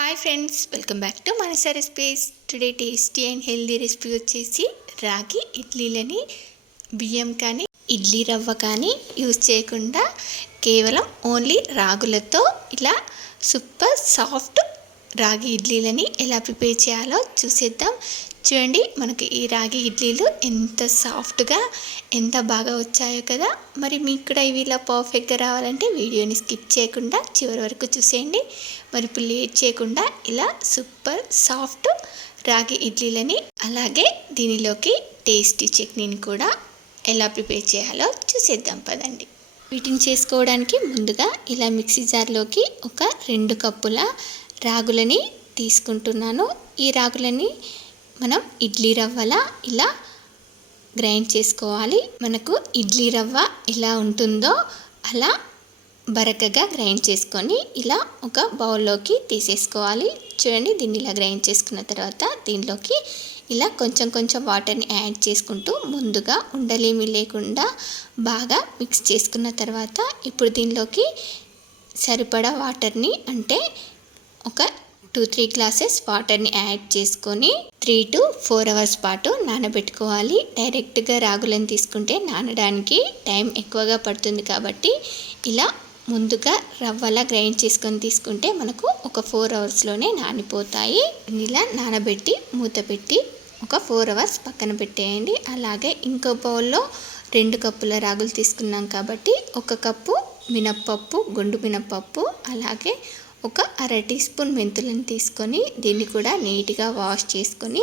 Hi friends, welcome back to Manasa recipes. Today tasty and healthy recipe వచ్చేసి రాగి ఇడ్లీలని బియ్యం కానీ ఇడ్లీ రవ్వ కానీ యూజ్ చేయకుండా కేవలం ఓన్లీ రాగులతో ఇలా సూపర్ సాఫ్ట్ రాగి ఇడ్లీలని ఎలా ప్రిపేర్ చేయాలో చూసేద్దాం. చూడండి, మనకి ఈ రాగి ఇడ్లీలు ఎంత సాఫ్ట్గా ఎంత బాగా వచ్చాయో కదా. మరి మీకు కూడా ఇవి ఇలా పర్ఫెక్ట్గా రావాలంటే వీడియోని స్కిప్ చేయకుండా చివరి వరకు చూసేయండి. మరి ఇప్పుడు లేట్ చేయకుండా ఇలా సూపర్ సాఫ్ట్ రాగి ఇడ్లీలని అలాగే దీనిలోకి టేస్టీ చట్నీని కూడా ఎలా ప్రిపేర్ చేయాలో చూసేద్దాం పదండి. వీటిని చేసుకోవడానికి ముందుగా ఇలా మిక్సీ జార్లోకి ఒక 2 కప్పుల రాగులని తీసుకుంటున్నాను. ఈ రాగులని మనం ఇడ్లీ రవ్వలా ఇలా గ్రైండ్ చేసుకోవాలి. మనకు ఇడ్లీ రవ్వ ఎలా ఉంటుందో అలా బరకగా గ్రైండ్ చేసుకొని ఇలా ఒక బౌల్లోకి తీసేసుకోవాలి. చూడండి, దీన్ని ఇలా గ్రైండ్ చేసుకున్న తర్వాత దీనిలోకి ఇలా కొంచెం కొంచెం వాటర్ని యాడ్ చేసుకుంటూ ముందుగా ఉండలేమి లేకుండా బాగా మిక్స్ చేసుకున్న తర్వాత ఇప్పుడు దీనిలోకి సరిపడా వాటర్ని అంటే ఒక 2-3 గ్లాసెస్ వాటర్ని యాడ్ చేసుకొని 3 to 4 అవర్స్ పాటు నానబెట్టుకోవాలి. డైరెక్ట్గా రాగులను తీసుకుంటే నానడానికి టైం ఎక్కువగా పడుతుంది కాబట్టి ఇలా ముందుగా రవ్వలా గ్రైండ్ చేసుకొని తీసుకుంటే మనకు ఒక 4 అవర్స్లోనే నానిపోతాయి. ఇలా నానబెట్టి మూత పెట్టి ఒక 4 అవర్స్ పక్కన పెట్టేయండి. అలాగే ఇంకో బౌల్లో 2 కప్పుల రాగులు తీసుకున్నాం కాబట్టి 1 కప్పు మినప్పప్పు, గుండు మినప్పప్పు, అలాగే ఒక 1/2 టీ స్పూన్ మెంతులను తీసుకొని దీన్ని కూడా నీట్గా వాష్ చేసుకొని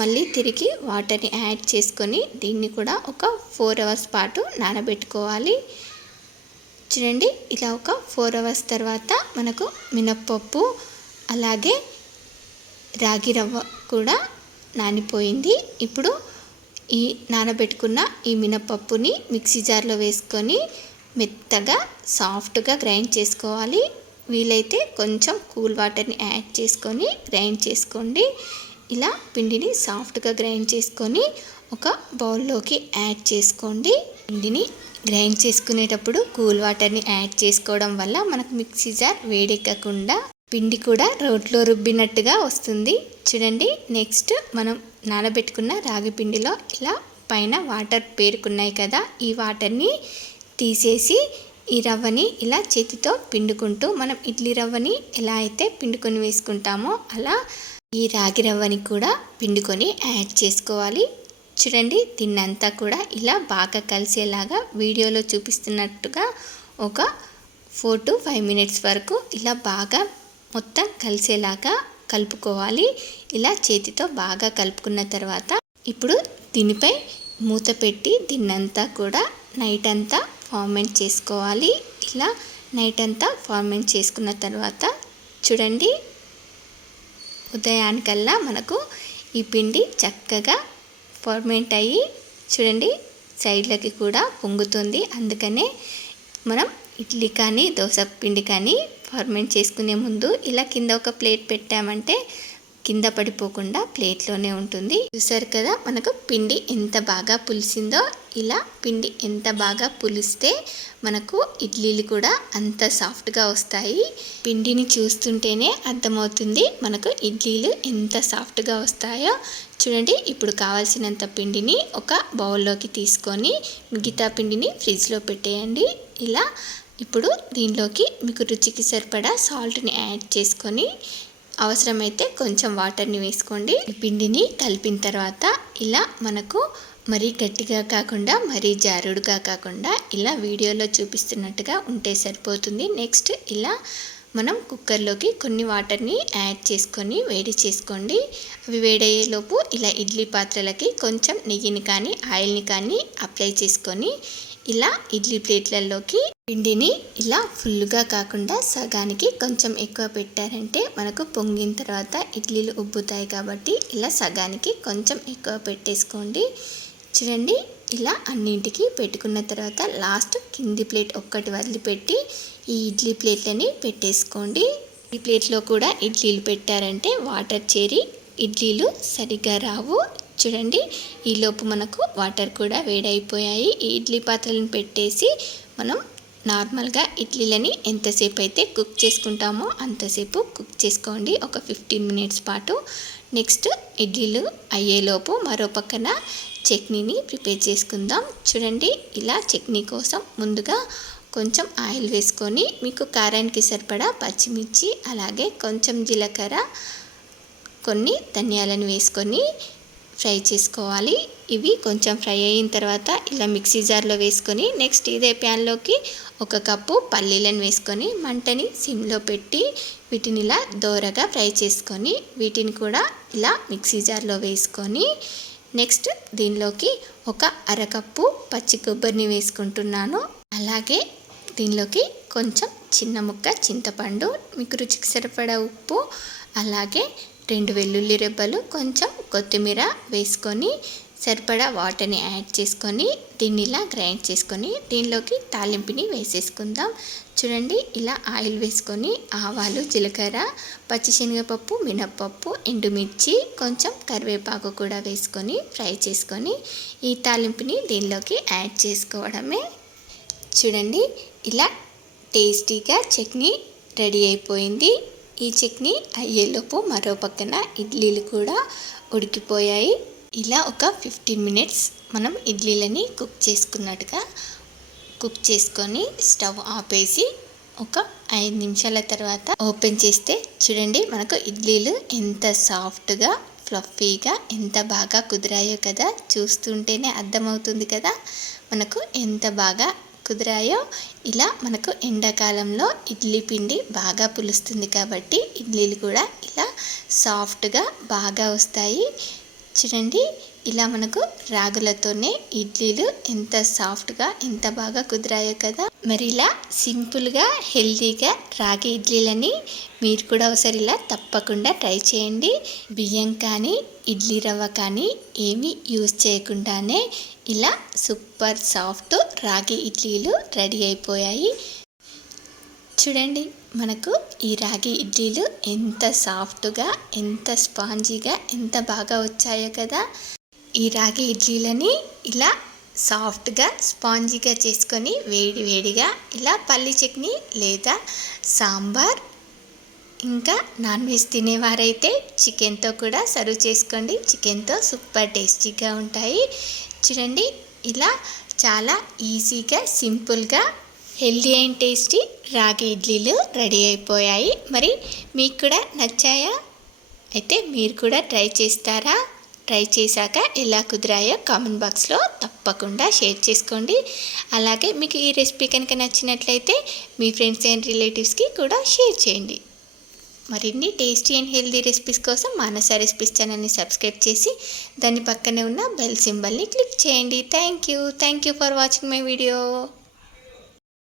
మళ్ళీ తిరిగి వాటర్ని యాడ్ చేసుకొని దీన్ని కూడా ఒక 4 అవర్స్ పాటు నానబెట్టుకోవాలి. చూడండి, ఇలా ఒక 4 అవర్స్ తర్వాత మనకు మినప్పప్పు అలాగే రాగి రవ్వ కూడా నానిపోయింది. ఇప్పుడు ఈ నానబెట్టుకున్న ఈ మినప్పప్పుని మిక్సీ జార్లో వేసుకొని మెత్తగా సాఫ్ట్గా గ్రైండ్ చేసుకోవాలి. వీలైతే కొంచెం కూల్ వాటర్ని యాడ్ చేసుకొని గ్రైండ్ చేసుకోండి. ఇలా పిండిని సాఫ్ట్గా గ్రైండ్ చేసుకొని ఒక బౌల్లోకి యాడ్ చేసుకోండి. పిండిని గ్రైండ్ చేసుకునేటప్పుడు కూల్ వాటర్ని యాడ్ చేసుకోవడం వల్ల మనకు మిక్సీ జార్ వేడెక్కకుండా పిండి కూడా రోట్లో రుబ్బినట్టుగా వస్తుంది. చూడండి, నెక్స్ట్ మనం నానబెట్టుకున్న రాగి పిండిలో ఇలా పైన వాటర్ పేరుకున్నాయి కదా, ఈ వాటర్ని తీసేసి ఈ రవ్వని ఇలా చేతితో పిండుకుంటూ మనం ఇడ్లీ రవ్వని ఎలా అయితే పిండుకొని వేసుకుంటామో అలా ఈ రాగి రవ్వని కూడా పిండుకొని యాడ్ చేసుకోవాలి. చూడండి, దీన్నంతా కూడా ఇలా బాగా కలిసేలాగా వీడియోలో చూపిస్తున్నట్టుగా ఒక 4 to 5 మినిట్స్ వరకు ఇలా బాగా మొత్తం కలిసేలాగా కలుపుకోవాలి. ఇలా చేతితో బాగా కలుపుకున్న తర్వాత ఇప్పుడు దీనిపై మూత పెట్టి దీన్నంతా కూడా నైట్ అంతా ఫర్మెంట్ చేసుకోవాలి. ఇలా నైట్ అంతా ఫర్మెంట్ చేసుకున్న తర్వాత చూడండి, ఉదయానికల్లా మనకు ఈ పిండి చక్కగా ఫర్మెంట్ అయ్యి చూడండి సైడ్లకి కూడా పొంగుతుంది. అందుకనే మనం ఇడ్లీ కానీ దోశ పిండి కానీ ఫర్మెంట్ చేసుకునే ముందు ఇలా కింద ఒక ప్లేట్ పెట్టామంటే కింద పడిపోకుండా ప్లేట్లోనే ఉంటుంది. చూసారు కదా, మనకు పిండి ఎంత బాగా పులిసిందో. ఇలా పిండి ఎంత బాగా పులిస్తే మనకు ఇడ్లీలు కూడా అంత సాఫ్ట్గా వస్తాయి. పిండిని చూస్తుంటేనే అర్థమవుతుంది మనకు ఇడ్లీలు ఎంత సాఫ్ట్గా వస్తాయో. చూడండి, ఇప్పుడు కావాల్సినంత పిండిని ఒక బౌల్లోకి తీసుకొని మిగతా పిండిని ఫ్రిడ్జ్లో పెట్టేయండి. ఇలా ఇప్పుడు దీనిలోకి మీకు రుచికి సరిపడా సాల్ట్ని యాడ్ చేసుకొని అవసరమైతే కొంచెం వాటర్ని వేసుకోండి. పిండిని కలిపిన తర్వాత ఇలా మనకు మరీ గట్టిగా కాకుండా మరీ జారుడుగా కాకుండా ఇలా వీడియోలో చూపిస్తున్నట్టుగా ఉంటే సరిపోతుంది. నెక్స్ట్ ఇలా మనం కుక్కర్లోకి కొన్ని వాటర్ని యాడ్ చేసుకొని వేడి చేసుకోండి. అవి వేడయ్యేలోపు ఇలా ఇడ్లీ పాత్రలకి కొంచెం నెయ్యిని కానీ ఆయిల్ని కానీ అప్లై చేసుకొని ఇలా ఇడ్లీ ప్లేట్లలోకి పిండిని ఇలా ఫుల్గా కాకుండా సగానికి కొంచెం ఎక్కువ పెట్టారంటే మనకు పొంగిన తర్వాత ఇడ్లీలు ఉబ్బుతాయి కాబట్టి ఇలా సగానికి కొంచెం ఎక్కువ పెట్టేసుకోండి. చూడండి, ఇలా అన్నింటికి పెట్టుకున్న తర్వాత లాస్ట్ కింది ప్లేట్ ఒక్కటి వదిలిపెట్టి ఈ ఇడ్లీ ప్లేట్లని పెట్టేసుకోండి. ఈ ప్లేట్లో కూడా ఇడ్లీలు పెట్టారంటే వాటర్ చేరి ఇడ్లీలు సరిగ్గా రావు. చూడండి, ఈలోపు మనకు వాటర్ కూడా వేడైపోయాయి. ఈ ఇడ్లీ పాత్రలను పెట్టేసి మనం నార్మల్గా ఇడ్లీలని ఎంతసేపు అయితే కుక్ చేసుకుంటామో అంతసేపు కుక్ చేసుకోండి, ఒక 15 మినిట్స్ పాటు. నెక్స్ట్ ఇడ్లీలు అయ్యేలోపు మరో పక్కన చట్నీని ప్రిపేర్ చేసుకుందాం. చూడండి, ఇలా చట్నీ కోసం ముందుగా కొంచెం ఆయిల్ వేసుకొని మీకు కారానికి సరిపడా పచ్చిమిర్చి, అలాగే కొంచెం జీలకర్ర, కొన్ని ధనియాలను వేసుకొని ఫ్రై చేసుకోవాలి. ఇవి కొంచెం ఫ్రై అయిన తర్వాత ఇలా మిక్సీ జార్లో వేసుకొని నెక్స్ట్ ఇదే ప్యాన్లోకి 1 కప్పు పల్లీలను వేసుకొని మంటని సిమ్లో పెట్టి వీటిని ఇలా దోరగా ఫ్రై చేసుకొని వీటిని కూడా ఇలా మిక్సీ జార్లో వేసుకొని నెక్స్ట్ దీనిలోకి 1 అరకప్పు పచ్చి కొబ్బరిని వేసుకుంటున్నాను. అలాగే దీనిలోకి కొంచెం చిన్న ముక్క చింతపండు, మీకు రుచికి సరిపడా ఉప్పు, అలాగే 2 వెల్లుల్లి రెబ్బలు, కొంచెం కొత్తిమీర వేసుకొని సరిపడా వాటర్ని యాడ్ చేసుకొని దీన్ని ఇలా గ్రైండ్ చేసుకొని దీనిలోకి తాలింపుని వేసేసుకుందాం. చూడండి, ఇలా ఆయిల్ వేసుకొని ఆవాలు, జీలకర్ర, పచ్చిశనగపప్పు, మినప్పప్పు, ఎండుమిర్చి, కొంచెం కరివేపాకు కూడా వేసుకొని ఫ్రై చేసుకొని ఈ తాలింపుని దీనిలోకి యాడ్ చేసుకోవడమే. చూడండి, ఇలా టేస్టీగా చట్నీ రెడీ అయిపోయింది. ఈ చట్నీ అయ్యేలోపు మరో పక్కన ఇడ్లీలు కూడా ఉడికిపోయాయి. ఇలా ఒక 15 మినిట్స్ మనం ఇడ్లీలని కుక్ చేసుకున్నట్టుగా కుక్ చేసుకొని స్టవ్ ఆపేసి ఒక 5 నిమిషాల తర్వాత ఓపెన్ చేస్తే చూడండి, మనకు ఇడ్లీలు ఎంత సాఫ్ట్గా ఫ్లఫీగా ఎంత బాగా కుదిరాయో కదా. చూస్తుంటేనే అర్థమవుతుంది కదా మనకు ఎంత బాగా కుదిరాయో. ఇలా మనకు ఎండాకాలంలో ఇడ్లీ పిండి బాగా పులుస్తుంది కాబట్టి ఇడ్లీలు కూడా ఇలా సాఫ్ట్గా బాగా వస్తాయి. చూడండి, ఇలా మనకు రాగులతోనే ఇడ్లీలు ఎంత సాఫ్ట్గా ఎంత బాగా కుదిరాయో కదా. మరి ఇలా సింపుల్గా హెల్తీగా రాగి ఇడ్లీలని మీరు కూడా ఒకసారి ఇలా తప్పకుండా ట్రై చేయండి. బియ్యం కానీ ఇడ్లీ రవ్వ కానీ ఏమీ యూజ్ చేయకుండానే ఇలా సూపర్ సాఫ్ట్ రాగి ఇడ్లీలు రెడీ అయిపోయాయి. చూడండి, మనకు ఈ రాగి ఇడ్లీలు ఎంత సాఫ్ట్గా ఎంత స్పాంజీగా ఎంత బాగా వచ్చాయో కదా. ఈ రాగి ఇడ్లీలని ఇలా సాఫ్ట్గా స్పాంజీగా చేసుకొని వేడి వేడిగా ఇలా పల్లి చట్నీ లేదా సాంబార్, ఇంకా నాన్ వెజ్ తినేవారైతే చికెన్తో కూడా సర్వ్ చేసుకోండి. చికెన్తో సూపర్ టేస్టీగా ఉంటాయి. చూడండి, ఇలా చాలా ఈజీగా సింపుల్గా హెల్దీ అండ్ టేస్టీ రాగి ఇడ్లీలు రెడీ అయిపోయాయి. మరి మీకు కూడా నచ్చాయా? అయితే మీరు కూడా ట్రై చేస్తారా? ట్రై చేశాక ఎలా కుదిరాయో కామెంట్ బాక్స్లో తప్పకుండా షేర్ చేసుకోండి. అలాగే మీకు ఈ రెసిపీ కనుక నచ్చినట్లయితే మీ ఫ్రెండ్స్ అండ్ రిలేటివ్స్కి కూడా షేర్ చేయండి. మరిన్ని టేస్టీ అండ్ హెల్దీ రెసిపీస్ కోసం మానస రెసిపీస్ ఛానల్ని సబ్స్క్రైబ్ చేసి దాని పక్కనే ఉన్న బెల్ సింబల్ని క్లిక్ చేయండి. Thank you for watching my video.